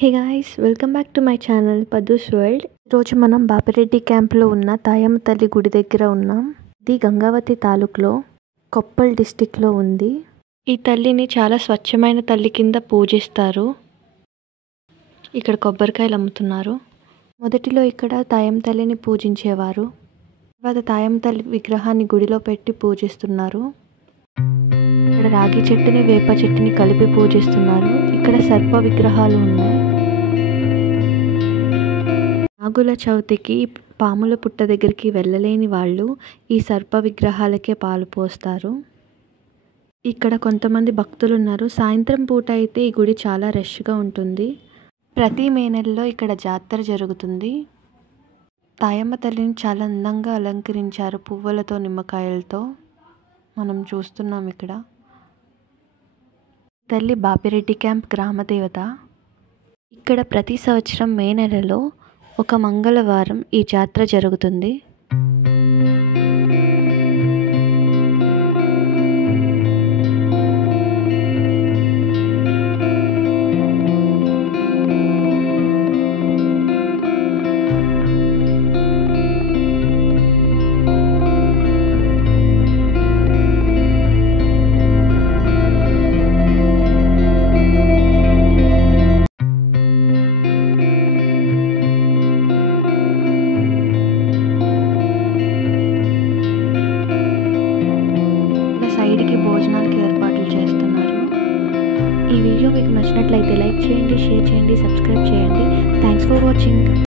Hey guys, welcome back to my channel పద్దుస్ world. ఈరోజు మనం బాపిరెడ్డి క్యాంప్లో ఉన్న తాయమ్మ తల్లి గుడి దగ్గర ఉన్నాం. ఇది గంగావతి తాలూకులో కొప్పల్ డిస్టిక్లో ఉంది. ఈ తల్లిని చాలా స్వచ్ఛమైన తల్లి కింద పూజిస్తారు. ఇక్కడ కొబ్బరికాయలు అమ్ముతున్నారు. మొదటిలో ఇక్కడ తాయమ్మ తల్లిని పూజించేవారు. తర్వాత తాయమ్మ తల్లి విగ్రహాన్ని గుడిలో పెట్టి పూజిస్తున్నారు. ఇక్కడ రాగి చెట్టుని వేప చెట్టుని కలిపి పూజిస్తున్నారు. ఇక్కడ సర్ప విగ్రహాలు ఉన్నాయి. నాగుల చవితికి పాముల పుట్ట దగ్గరికి వెళ్ళలేని వాళ్ళు ఈ సర్ప విగ్రహాలకే పాలు పోస్తారు. ఇక్కడ కొంతమంది భక్తులు ఉన్నారు. సాయంత్రం పూట అయితే ఈ గుడి చాలా రష్గా ఉంటుంది. ప్రతి మే నెలలో ఇక్కడ జాతర జరుగుతుంది. తాయమ్మ తల్లిని చాలా అందంగా అలంకరించారు పువ్వులతో, నిమ్మకాయలతో. మనం చూస్తున్నాం ఇక్కడ. తల్లి బాపిరెడ్డి క్యాంప్ గ్రామదేవత. ఇక్కడ ప్రతి సంవత్సరం మే నెలలో ఒక మంగళవారం ఈ జాతర జరుగుతుంది. సైడ్కి భోజనాలకి ఏర్పాట్లు చేస్తున్నారు. ఈ వీడియో మీకు నచ్చినట్లయితే లైక్ చేయండి, షేర్ చేయండి, సబ్స్క్రైబ్ చేయండి. Thanks for watching.